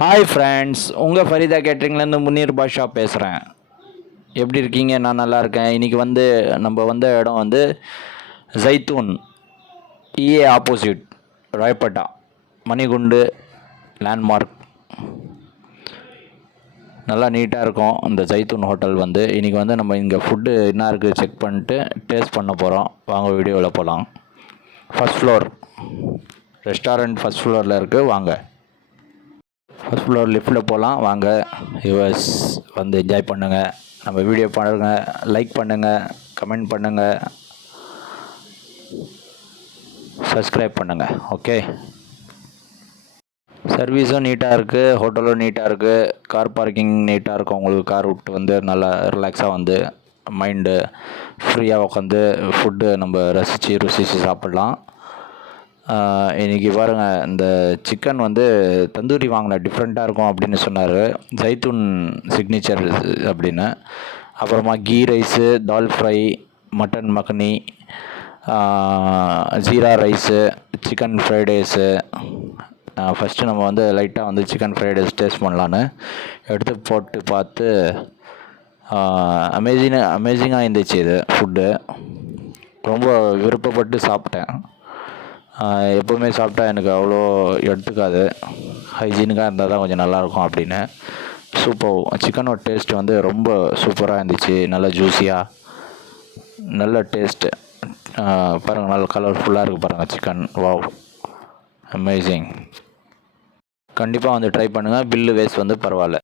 Hi friends, உங்கள் ஃபரிதா கேட்ரிங்லேருந்து முனீர் பாஷா பேசுகிறேன். எப்படி இருக்கீங்க? நான் நல்லா இருக்கேன். இன்றைக்கி நம்ம வந்த இடம் ஜைத்தூன் இஏ ஆப்போசிட் ராயப்பேட்டா மணிகுண்டு லேண்ட்மார்க். நல்லா நீட்டாக இருக்கும் இந்த ஜைத்தூன் ஹோட்டல். இன்றைக்கி நம்ம இங்கே ஃபுட்டு என்ன இருக்குது செக் பண்ணிட்டு டேஸ்ட் பண்ண போகிறோம். வாங்க வீடியோவில் போகலாம். ஃபஸ்ட் ஃப்ளோர் ரெஸ்டாரண்ட் ஃபஸ்ட் ஃப்ளோரில் இருக்குது. வாங்க ஃபஸ்ட் ஃப்ளோர் லிஃப்ட்டில் போகலாம். வாங்க யூஎஸ் என்ஜாய் பண்ணுங்கள். நம்ம வீடியோ பாருங்கள், லைக் பண்ணுங்கள், கமெண்ட் பண்ணுங்கள், சப்ஸ்கிரைப் பண்ணுங்கள். ஓகே. சர்வீஸும் நீட்டாக இருக்குது, ஹோட்டலும் நீட்டாக இருக்குது, கார் பார்க்கிங் நீட்டாக இருக்கும். உங்களுக்கு கார் விட்டு நல்லா ரிலாக்ஸாக மைண்டு ஃப்ரீயாக உட்காந்து ஃபுட்டு நம்ம ருசித்து சாப்பிட்லாம். இன்றைக்கி பாருங்கள், இந்த சிக்கன் தந்தூரி வாங்கினேன், டிஃப்ரெண்ட்டாக இருக்கும் அப்படின்னு சொன்னார். ஜைத்தூன் சிக்னேச்சர் அப்படின்னு. அப்புறமா ghee rice, dal fry, mutton makhani, jeera rice, chicken fried rice. First நம்ம லைட்டாக சிக்கன் ஃப்ரைட் ரைஸ் டேஸ்ட் பண்ணலான்னு எடுத்து போட்டு பார்த்து அமேசிங்காக இருந்துச்சு. இது ஃபுட்டு ரொம்ப விருப்பப்பட்டு சாப்பிட்டேன். எப்போவுமே சாப்பிட்டா எனக்கு அவ்வளோ எடுத்துக்காது, ஹைஜீனிக்காக இருந்தால் தான் கொஞ்சம் நல்லாயிருக்கும் அப்படின்னு. சூப்பர். சிக்கனோட டேஸ்ட் ரொம்ப சூப்பராக இருந்துச்சு. நல்லா ஜூஸியாக, நல்ல டேஸ்ட்டு. பாருங்கள், நல்ல கலர்ஃபுல்லாக இருக்குது பாருங்கள் சிக்கன். Wow, amazing. கண்டிப்பாக ட்ரை பண்ணுங்கள். பில்லு வேஸ்ட் பரவாயில்ல.